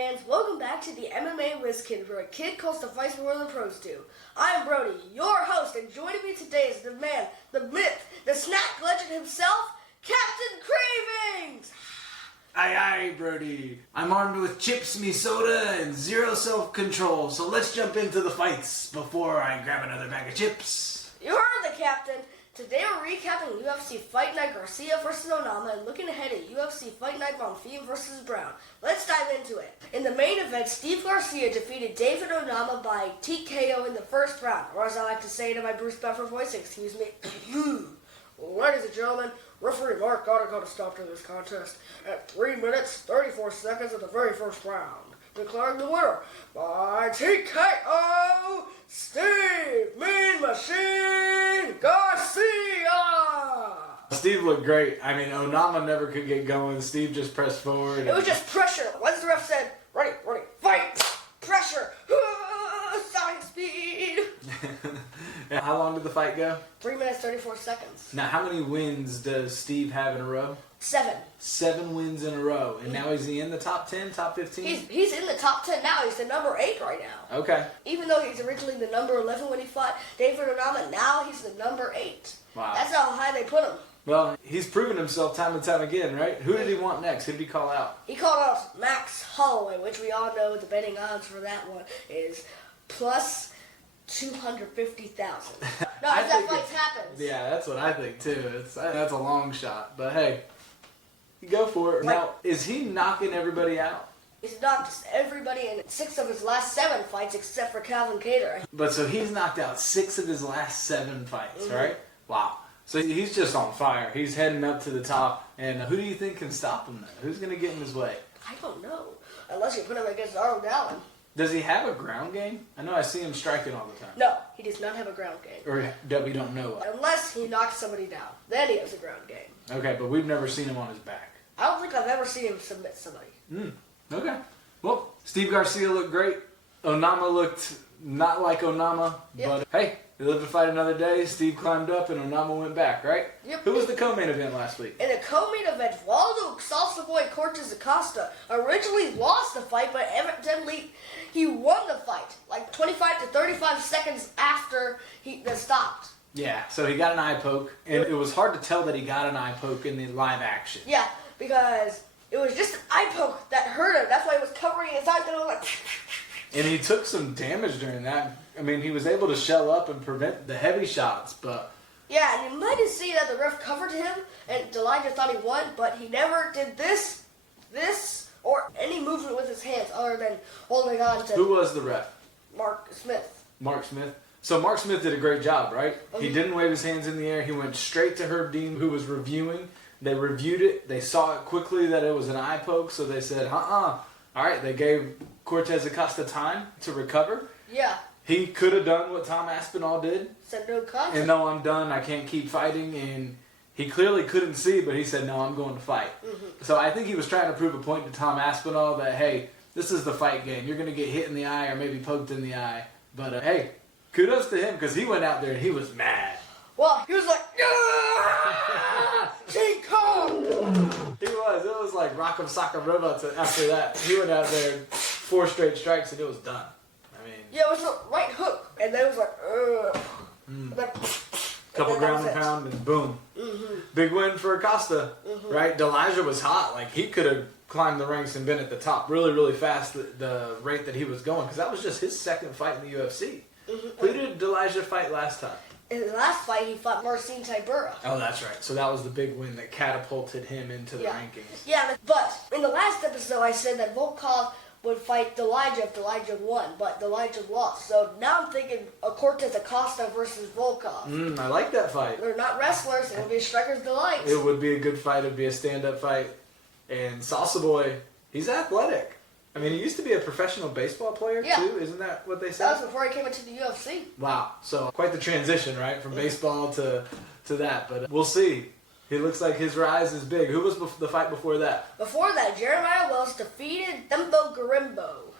fans, welcome back to the MMA Wiz Kid, where a kid calls the fights more than pros do. I am Brody, your host, and joining me today is the man, the myth, the snack legend himself, Captain Cravings! Aye aye, Brody. I'm armed with chips, me soda, and zero self-control, so let's jump into the fights before I grab another bag of chips. You heard the captain. Today we're recapping UFC Fight Night Garcia versus Onama and looking ahead at UFC Fight Night Bonfim versus Brown. Let's dive into it. In the main event, Steve Garcia defeated David Onama by TKO in the first round, or as I like to say it in my Bruce Buffer voice, excuse me. Ladies and gentlemen, referee Mark got to stop to this contest at 3 minutes, 34 seconds of the very first round, declaring the winner by TKO, Steve Mean Machine Garcia! Steve looked great. I mean, Onama never could get going. Steve just pressed forward. It was just pressure. Once the ref said, ready, fight! Pressure! Sonic speed! How long did the fight go? 3 minutes, 34 seconds. Now, how many wins does Steve have in a row? 7. 7 wins in a row. And now is he in the top 10, top 15? He's in the top 10 now. He's the number 8 right now. Okay. Even though he's originally the number 11 when he fought David Onama, now he's the number 8. Wow. That's how high they put him. Well, he's proven himself time and time again, right? Who did he want next? Who did he call out? He called out Max Holloway, which we all know the betting odds for that one is plus 250,000. No, if that fight happens. Yeah, that's what I think too. That's a long shot, but hey, you go for it. Now, is he knocking everybody out? He's knocked everybody in 6 of his last 7 fights except for Calvin Kattar. But so he's knocked out 6 of his last 7 fights, right? Wow. So he's just on fire. He's heading up to the top. And who do you think can stop him then? Who's going to get in his way? I don't know. Unless you put him against Arnold Allen. Does he have a ground game? I know I see him striking all the time. No, he does not have a ground game. Or that we don't know of. Unless he knocks somebody down. Then he has a ground game. Okay, but we've never seen him on his back. I don't think I've ever seen him submit somebody. Okay. Well, Steve Garcia looked great. Onama looked not like Onama. Yep. But hey, he lived to fight another day. Steve climbed up and Onama went back, right? Yep. Who was the co-main event last week? In the co-main event, Waldo Cortes-Acosta originally lost the fight, but evidently he won the fight, like 25 to 35 seconds after he stopped. Yeah, so he got an eye poke, and it was hard to tell that he got an eye poke in the live action. Yeah, because it was just an eye poke that hurt him. That's why he was covering his eyes and it was like... And he took some damage during that. I mean, he was able to shell up and prevent the heavy shots, but... Yeah, and you might have seen that the ref covered him, and Elijah thought he won, but he never did this, or any movement with his hands other than holding on to... Who was the ref? Mark Smith. Mark Smith. So Mark Smith did a great job, right? He didn't wave his hands in the air. He went straight to Herb Dean, who was reviewing. They reviewed it. They saw it quickly that it was an eye poke, so they said, All right, they gave Cortes-Acosta time to recover. Yeah. He could have done what Tom Aspinall did. Said no contest. And no, I'm done. I can't keep fighting. And he clearly couldn't see, but he said, no, I'm going to fight. So I think he was trying to prove a point to Tom Aspinall that, hey, this is the fight game. You're going to get hit in the eye or maybe poked in the eye. But, hey, kudos to him because he went out there and he was mad. Well, he was like, King Kong! He was. It was like Rock'em Sock'em Robots after that. He went out there 4 straight strikes and it was done. I mean... Yeah, it was a right hook. And then it was like, then, couple ground and pound and boom. Big win for Acosta, right? Elijah was hot. Like, he could have climbed the ranks and been at the top really, really fast, the rate that he was going. Because that was just his second fight in the UFC. Who did Elijah fight last time? In the last fight, he fought Marcin Tybura. Oh, that's right. So that was the big win that catapulted him into the rankings. Yeah, but in the last episode, I said that Volkov would fight Elijah if Elijah won, but Elijah lost. So now I'm thinking a Cortes-Acosta versus Volkov. I like that fight. They're not wrestlers. It would be a striker's delight. It would be a good fight. It would be a stand-up fight. And Salsa Boy, he's athletic. I mean, he used to be a professional baseball player, too. Isn't that what they said? That was before he came into the UFC. Wow. So quite the transition, right? From baseball to that. But we'll see. He looks like his rise is big. Who was the fight before that? Before that, Jeremiah Wells defeated Thembo Garimbo.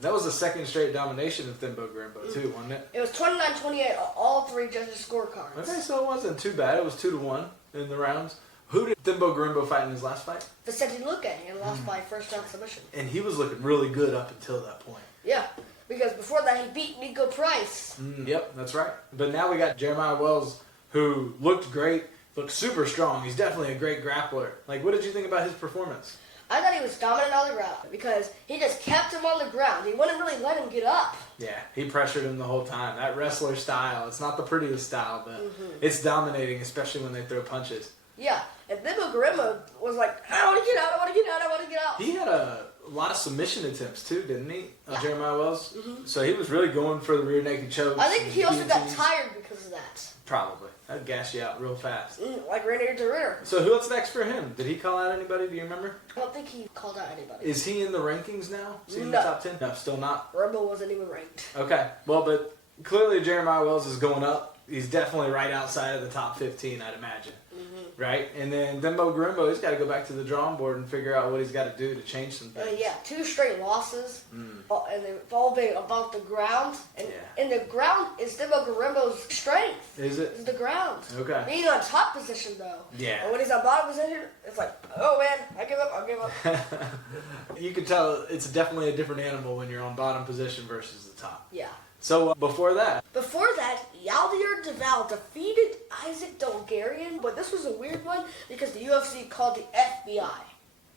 That was the second straight domination of Thembo Garimbo, too, wasn't it? It was 29-28 on all 3 judges' scorecards. Okay, so it wasn't too bad. It was 2-1 in the rounds. Who did Thimbo Garimbo fight in his last fight? Vicente Luque and lost by first round submission. And he was looking really good up until that point. Yeah, because before that he beat Nico Price. Yep, that's right. But now we got Jeremiah Wells, who looked great, looked super strong. He's definitely a great grappler. Like, what did you think about his performance? I thought he was dominant on the ground because he just kept him on the ground. He wouldn't really let him get up. Yeah, he pressured him the whole time. That wrestler style, it's not the prettiest style, but it's dominating, especially when they throw punches. Yeah, and Thimbo Garimbo was like, I want to get out, I want to get out, I want to get out. He had a lot of submission attempts too, didn't he, Yeah. Jeremiah Wells? So he was really going for the rear naked chokes. I think he also got guillotines. tired because of that. Probably. That'd gas you out real fast. Like Rainier de Ritter. So who's next for him? Did he call out anybody? Do you remember? I don't think he called out anybody. Is he in the rankings now? Is he in No. the top 10? No, still not. Garimbo wasn't even ranked. Okay. Well, but clearly Jeremiah Wells is going up. He's definitely right outside of the top 15, I'd imagine. Right? And then Thimbo Garimbo, he's got to go back to the drawing board and figure out what he's got to do to change some things. Yeah, 2 straight losses, and they've all been about the ground. And the ground is Thimbo Garimbo's strength. Is it? It's the ground. Okay. Being on top position, though. Yeah. And when he's on bottom position, it's like, oh man, I give up, I give up. You can tell it's definitely a different animal when you're on bottom position versus the top. Yeah. So before that, Yadier del Valle defeated Isaac Dolgarian, but this was a weird one because the UFC called the FBI.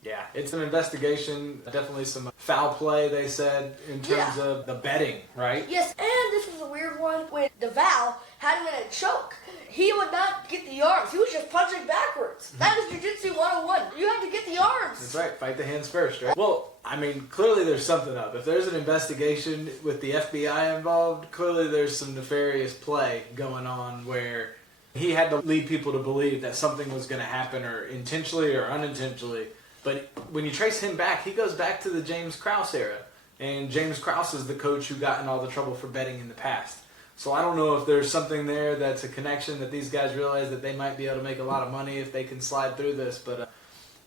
yeah, it's an investigation. Definitely some foul play, they said, in terms of the betting, right? Yes, and this was a weird one when del Valle had him in a choke. He would not get the arms. He was just punching backwards. That is Jiu-Jitsu 101. You have to get the arms. That's right. Fight the hands first, right? Well, I mean, clearly there's something up. If there's an investigation with the FBI involved, clearly there's some nefarious play going on where he had to lead people to believe that something was going to happen, or intentionally or unintentionally. But when you trace him back, he goes back to the James Krause era. And James Krause is the coach who got in all the trouble for betting in the past. So I don't know if there's something there that's a connection that these guys realize that they might be able to make a lot of money if they can slide through this. But it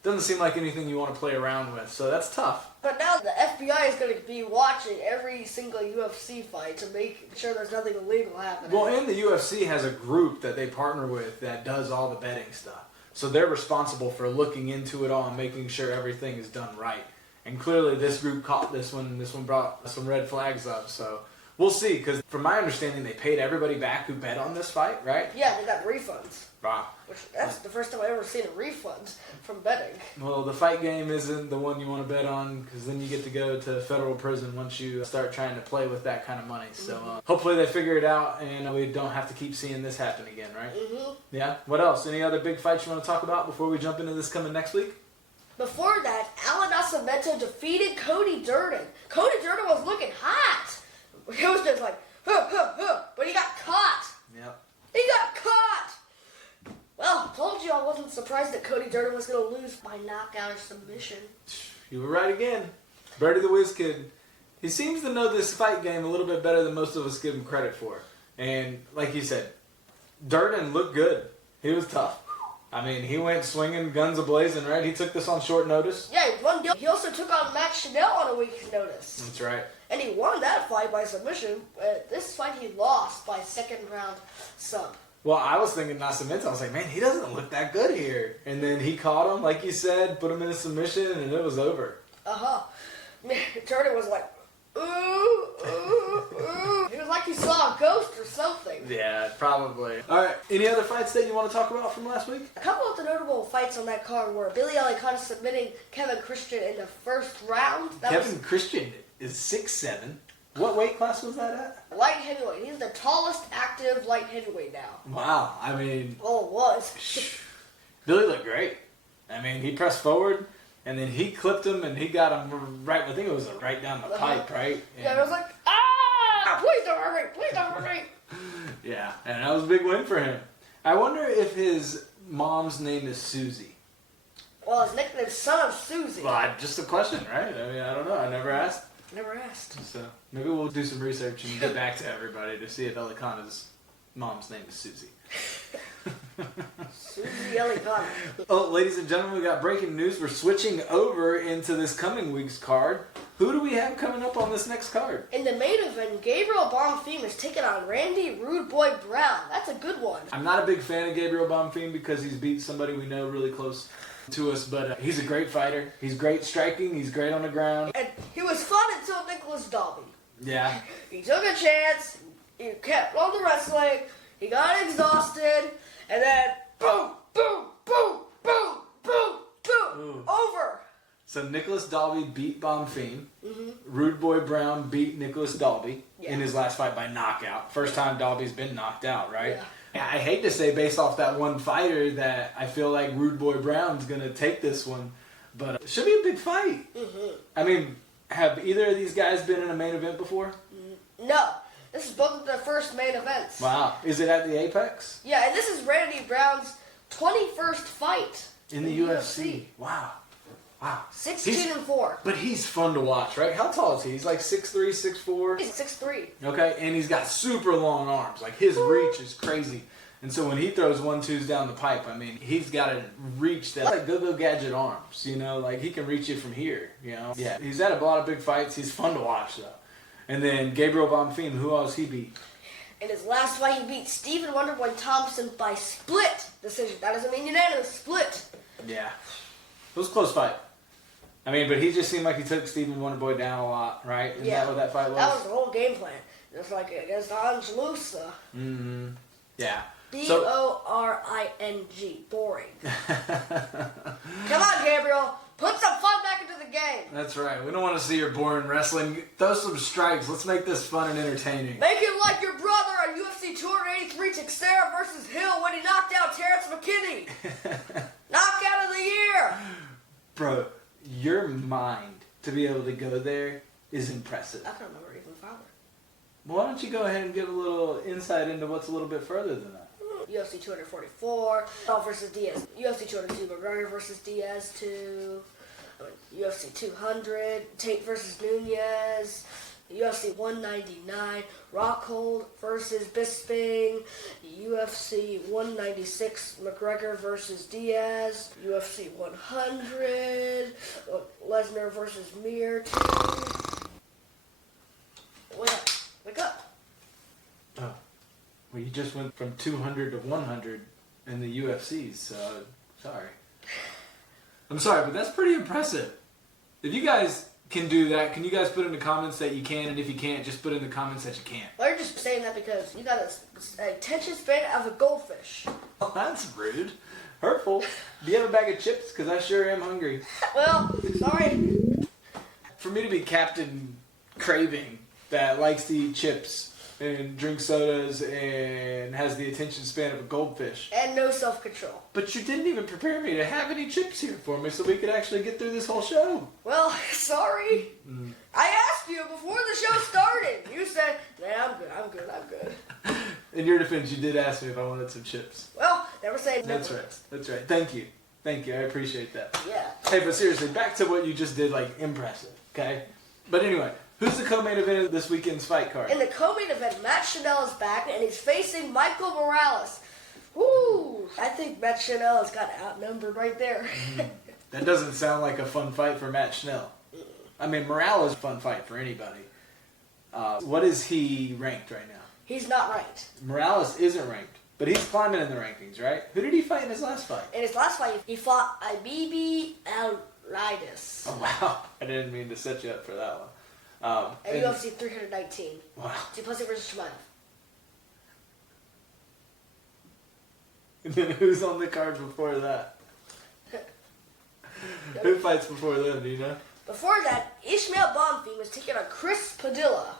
doesn't seem like anything you want to play around with. So that's tough. But now the FBI is going to be watching every single UFC fight to make sure there's nothing illegal happening. Well, and the UFC has a group that they partner with that does all the betting stuff. So they're responsible for looking into it all and making sure everything is done right. And clearly this group caught this one. This one brought some red flags up. So we'll see, because from my understanding, they paid everybody back who bet on this fight, right? Yeah, they got refunds. Wow. That's the first time I've ever seen a refund from betting. Well, the fight game isn't the one you want to bet on, because then you get to go to federal prison once you start trying to play with that kind of money. So hopefully they figure it out and we don't have to keep seeing this happen again, right? Yeah. What else? Any other big fights you want to talk about before we jump into this coming next week? Before that, Allan Nascimento defeated Cody Durden. Cody Durden was looking hot. It was just like, but he got caught. Yep. He got caught. Well, told you I wasn't surprised that Cody Durden was going to lose by knockout or submission. You were right again. Brody the Wiz Kid. He seems to know this fight game a little bit better than most of us give him credit for. And like you said, Durden looked good. He was tough. I mean, he went swinging, guns a-blazing, right? He took this on short notice. Yeah, he won. He also took on Matt Chanel on a week's notice. That's right. And he won that fight by submission. This fight he lost by second round sub. Well, I was thinking Nascimento. I was like, man, he doesn't look that good here. And then he caught him, like you said, put him in a submission, and it was over. Durden was like, ooh, ooh, ooh. It was like he saw a ghost or something. Yeah, probably. All right, any other fights that you want to talk about from last week? A couple of the notable fights on that card were Billy Alicante submitting Kevin Christian in the first round. Kevin Christian is 6'7". What weight class was that at? Light heavyweight. He's the tallest active light heavyweight now. Wow, I mean... Oh, it was. Billy looked great. I mean, he pressed forward, and then he clipped him, and he got him right, I think it was right down the pipe, right? And yeah, it was like, ah! Please don't hurt me! Please don't hurt me! Yeah, and that was a big win for him. I wonder if his mom's name is Susie. Well, his nickname's Son of Susie. Well, just a question, right? I mean, I don't know. I never asked. Never asked. So maybe we'll do some research and get back to everybody to see if Alicante's mom's name is Susie. Susie yelling comment. Oh, ladies and gentlemen, we got breaking news. We're switching over into this coming week's card. Who do we have coming up on this next card? In the main event, Gabriel Bonfim is taking on Randy Rude Boy Brown. That's a good one. I'm not a big fan of Gabriel Bonfim because he's beat somebody we know really close to us, but he's a great fighter. He's great striking. He's great on the ground. And he was fun until Nicholas Dalby. Yeah. He took a chance. He kept on the wrestling. He got exhausted. And then boom, boom, boom, boom, boom, boom. Ooh. Over. So Nicholas Dalby beat Bonfim. Rude Boy Brown beat Nicholas Dalby in his last fight by knockout. First time Dalby's been knocked out, right? Yeah. I hate to say based off that one fighter that I feel like Rude Boy Brown's going to take this one, but it should be a big fight. I mean, have either of these guys been in a main event before? No. This is both of their first main events. Wow. Is it at the Apex? Yeah, and this is Randy Brown's 21st fight In the UFC. Wow. Wow. 16-4. But he's fun to watch, right? How tall is he? He's like 6'3", 6'4"? He's 6'3". Okay, and he's got super long arms. Like, his reach is crazy. And so when he throws 1-2s down the pipe, I mean, he's got a reach that's like Go-Go Gadget arms, you know? Like, he can reach you from here, you know? Yeah, he's had a lot of big fights. He's fun to watch, though. And then Gabriel Bonfim, who else he beat? In his last fight, he beat Stephen Wonderboy Thompson by split decision. That doesn't mean unanimous. Split. Yeah. It was a close fight. I mean, but he just seemed like he took Stephen Wonderboy down a lot, right? Isn't that what that fight was? That was the whole game plan. Just like against Angelusa. Yeah. B-O-R-I-N-G. Boring. Come on, Gabriel. Put some fun back into the game. That's right. We don't want to see your boring wrestling. Throw some strikes. Let's make this fun and entertaining. Make it like your brother on UFC 283 Teixeira versus Hill when he knocked out Terrence McKinney. Knockout of the year. Bro, your mind to be able to go there is impressive. I can remember even farther. Well, why don't you go ahead and give a little insight into what's a little bit further than that? UFC 244, Paul versus Diaz. UFC 202, McGregor versus Diaz 2. UFC 200, Tate versus Nunez. UFC 199, Rockhold versus Bisping. UFC 196, McGregor versus Diaz. UFC 100, Lesnar versus Mir 2. Wake up. Oh. Well, you just went from 200 to 100 in the UFCs, so sorry. I'm sorry, but that's pretty impressive. If you guys can do that, can you guys put in the comments that you can, and if you can't, just put in the comments that you can't. Well, you're just saying that because you got a attention span of a goldfish. Oh, that's rude. Hurtful. Do you have a bag of chips? Because I sure am hungry. Well, sorry. For me to be Captain Craving that likes to eat chips and drink sodas and has the attention span of a goldfish. And no self-control. But you didn't even prepare me to have any chips here for me so we could actually get through this whole show. Well, sorry. I asked you before the show started. You said, nah, I'm good. In your defense, you did ask me if I wanted some chips. Well, never say never. That's right. Thank you. I appreciate that. Yeah. Hey, but seriously, back to what you just did, like, impressive, okay? But anyway, who's the co-main event of this weekend's fight card? In the co-main event, Matt Chanel is back, and he's facing Michael Morales. Woo! I think Matt Chanel has got outnumbered right there. That doesn't sound like a fun fight for Matt Schnell. I mean, Morales is a fun fight for anybody. What is he ranked right now? He's not ranked. Morales isn't ranked, but he's climbing in the rankings, right? Who did he fight in his last fight? In his last fight, he fought Ibibi Alridis. Oh, wow. I didn't mean to set you up for that one. At UFC 319. Wow. Duplessis versus Shmaev. And then who's on the card before that? Who fights before them, do you know? Before that, Ishmael Bonfim was taking on Chris Padilla.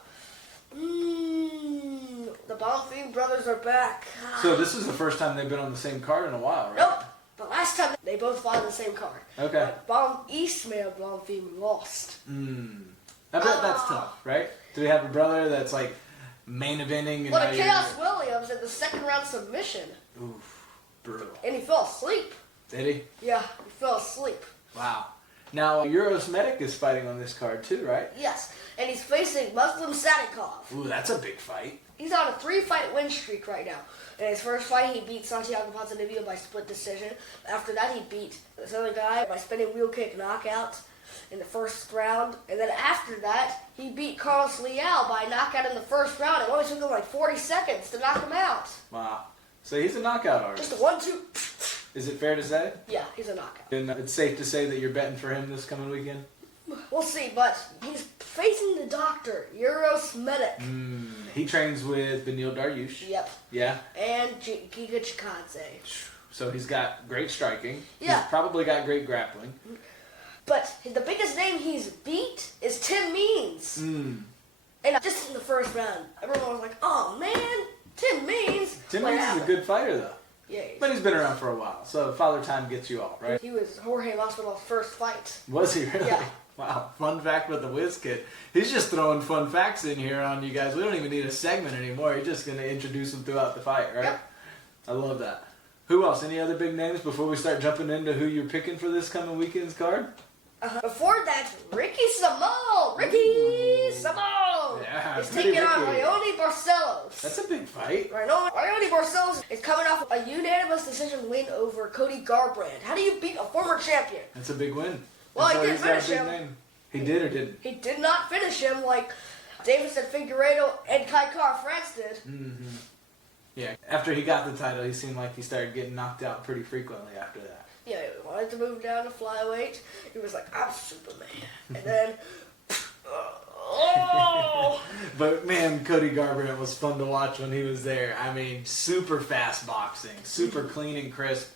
The Bonfim brothers are back. So this is the first time they've been on the same card in a while, right? Nope. The last time they both fought on the same card. Okay. But Ishmael Bonfim lost. I bet that's tough, right? Do we have a brother that's like main eventing? Well, the Chaos Williams in the second round submission. Oof, brutal. And he fell asleep. Did he? Yeah, he fell asleep. Wow. Now, Euros Medic is fighting on this card too, right? Yes, and he's facing Muslim Sadikov. Ooh, that's a big fight. He's on a 3-fight win streak right now. In his first fight, he beat Santiago Ponzinibbio by split decision. After that, he beat this other guy by spinning wheel kick knockout in the first round. And then after that, he beat Carlos Leal by knockout in the first round. It only took him like 40 seconds to knock him out. Wow. So he's a knockout artist. Just a 1-2. Is it fair to say? Yeah, he's a knockout. And it's safe to say that you're betting for him this coming weekend? We'll see, but he's facing the doctor, Euros Medic. He trains with Benil Dariush. Yep. Yeah. And Giga Chikadze. So he's got great striking. Yeah. He's probably got great grappling. But the biggest name he's beat is Tim Means. And just in the first round, everyone was like, oh man, Tim Means. Tim Means is a good fighter, though. Yeah. But he's been around for a while, so Father Time gets you all, right? He was Jorge Masvidal's first fight. Was he really? Yeah. Wow. Fun fact with the Wiz Kid. He's just throwing fun facts in here on you guys. We don't even need a segment anymore. He's just going to introduce them throughout the fight, right? Yep. I love that. Who else? Any other big names before we start jumping into who you're picking for this coming weekend's card? Before that, Ricky Simón! Ricky Simón! Yeah, is pretty taking on Ricky. Raoni Barcelos. That's a big fight. Raoni Barcelos is coming off a unanimous decision win over Cody Garbrandt. How do you beat a former champion? That's a big win. Well, And he didn't he's got a finish big him. name. He did or didn't? He did not finish him like Davison Figueiredo and Kai Kara-France did. Yeah. After he got the title, he seemed like he started getting knocked out pretty frequently after that. Yeah, he wanted to move down to flyweight. He was like, I'm Superman. And then, But man, Cody Garbrandt was fun to watch when he was there. I mean, super fast boxing, super clean and crisp.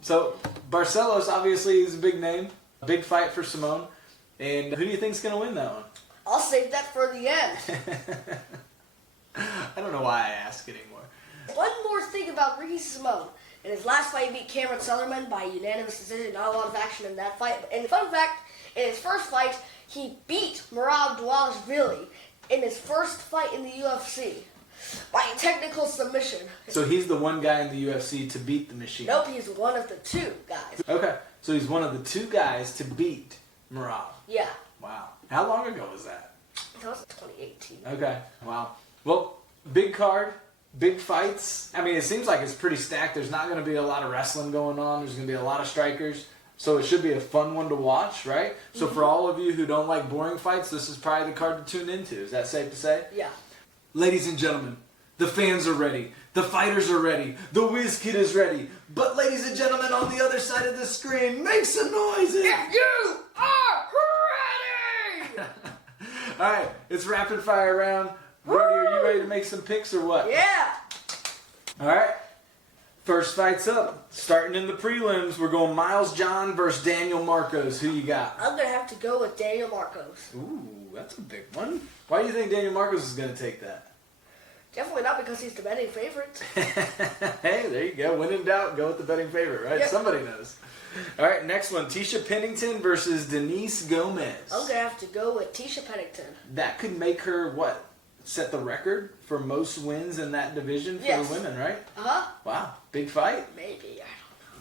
So Barcelos obviously is a big name, a big fight for Simón. And who do you think's going to win that one? I'll save that for the end. I don't know why I ask anymore. One more thing about Ricky Simón. In his last fight, he beat Cameron Sutherland by unanimous decision. Not a lot of action in that fight. And fun fact, in his first fight, he beat Merab Dvalishvili in his first fight in the UFC by a technical submission. So he's the one guy in the UFC to beat the machine. Nope, he's one of the two guys. Okay, so he's one of the two guys to beat Merab. Yeah. Wow. How long ago was that? That was 2018. Okay, wow. Well, big card, big fights. I mean, it seems like it's pretty stacked. There's not going to be a lot of wrestling going on. There's going to be a lot of strikers. So it should be a fun one to watch, right? So for all of you who don't like boring fights, this is probably the card to tune into. Is that safe to say? Yeah. Ladies and gentlemen, the fans are ready. The fighters are ready. The Wiz Kid is ready. But ladies and gentlemen, on the other side of the screen, make some noises. If you are ready! All right, it's rapid fire round. Brody, are you ready to make some picks or what? Yeah. All right. First fight's up. Starting in the prelims, we're going Miles John versus Daniel Marcos. Who you got? I'm going to have to go with Daniel Marcos. Ooh, that's a big one. Why do you think Daniel Marcos is going to take that? Definitely not because he's the betting favorite. Hey, there you go. When in doubt, go with the betting favorite, right? Yep. Somebody knows. All right, next one. Tisha Pennington versus Denise Gomez. I'm going to have to go with Tisha Pennington. That could make her, what, set the record for most wins in that division for Yes. the women, right? Uh-huh. Wow, big fight. Maybe.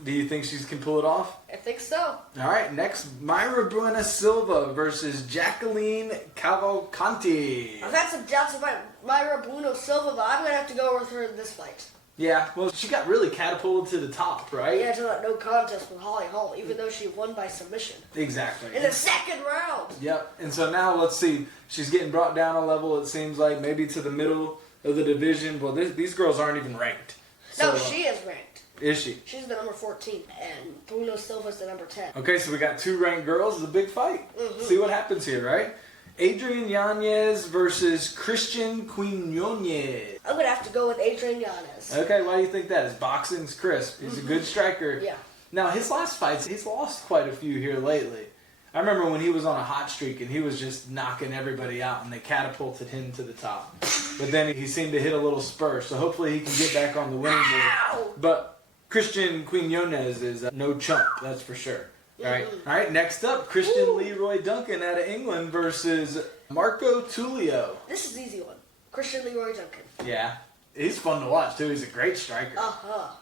Do you think she can pull it off? I think so. All right, next, Mayra Buena Silva versus Jacqueline Cavalcanti. I've had some doubts about Mayra Bruno Silva, but I'm going to have to go with her in this fight. Yeah, well, she got really catapulted to the top, right? Yeah, to that no contest with Holly Holm, even though she won by submission. Exactly. In the second round. Yep, and so now let's see. She's getting brought down a level, it seems like, maybe to the middle of the division. Well, these girls aren't even ranked. No, So, she is ranked. Is she? She's the number 14, and Bruno Silva's the number 10. Okay, so we got two ranked girls. It's a big fight. See what happens here, right? Adrian Yanez versus Christian Quinones. I'm going to have to go with Adrian Yanez. Okay, why do you think that? His boxing's crisp. He's a good striker. Yeah. Now, his last fights, he's lost quite a few here lately. I remember when he was on a hot streak and he was just knocking everybody out and they catapulted him to the top. But then he seemed to hit a little spur, so hopefully he can get back on the winning board. Ow! But Christian Quinones is no chump, that's for sure. All right. All right, next up, Christian Leroy Duncan out of England versus Marco Tullio. This is an easy one. Christian Leroy Duncan. Yeah. He's fun to watch too. He's a great striker.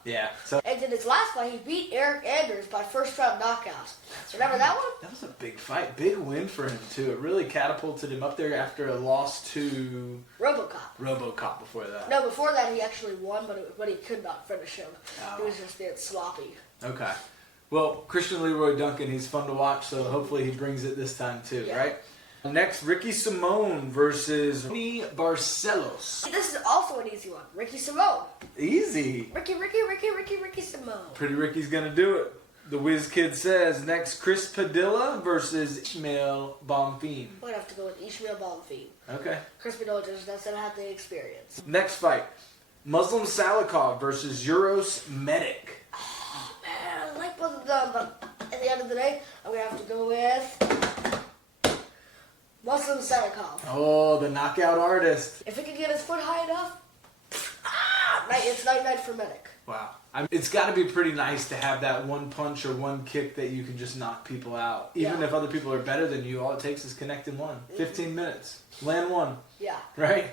Yeah. So. And in his last fight, he beat Eric Anders by first round knockout. Remember that one? That was a big fight. Big win for him too. It really catapulted him up there after a loss to RoboCop before that. No, before that he actually won, but he could not finish him. Oh. He was just being sloppy. Okay. Well, Christian Leroy Duncan, he's fun to watch, so hopefully he brings it this time too, right? Next, Ricky Simone versus Tony Barcelos. This is also an easy one. Ricky Simone. Easy. Ricky Simone. Pretty Ricky's gonna do it. The Wiz Kid says, next, Chris Padilla versus Ishmael Bonfim. I'm going to have to go with Ishmael Bonfim. Okay. Chris Padilla just doesn't have the experience. Next fight, Muslim Salikov versus Euros Medic. Oh, man, I like both of them, but at the end of the day, I'm going to have to go with Muslim Salikov. Oh, the knockout artist. If he can get his foot high enough, it's night-night for Medic. Wow. It's got to be pretty nice to have that one punch or one kick that you can just knock people out. Even if other people are better than you, all it takes is connecting one. 15 minutes. Land one. Yeah. Right?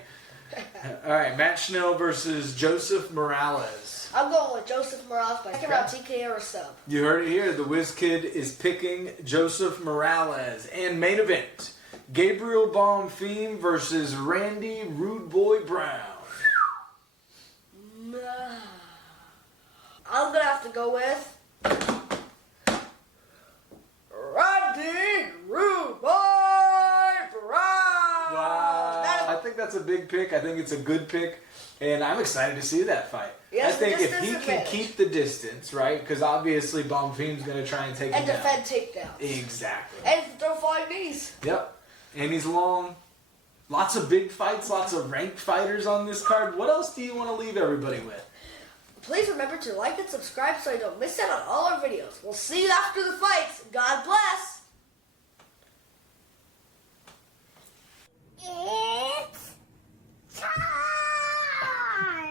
All right, Matt Schnell versus Joseph Morales. I'm going with Joseph Morales by second round TKO or sub. You heard it here. The Wiz Kid is picking Joseph Morales. And main event, Gabriel Bonfim versus Randy Rude Boy Brown. I'm going to have to go with Randy Rude Boy Brown. Wow. I think that's a big pick. I think it's a good pick. And I'm excited to see that fight. Yes, I think if he advantage. can keep the distance, right? Because obviously Bonfim's going to try and take him down. And defend takedowns. Exactly. And throw flying knees. Yep. And he's long. Lots of big fights, lots of ranked fighters on this card. What else do you want to leave everybody with? Please remember to like and subscribe so you don't miss out on all our videos. We'll see you after the fights. God bless.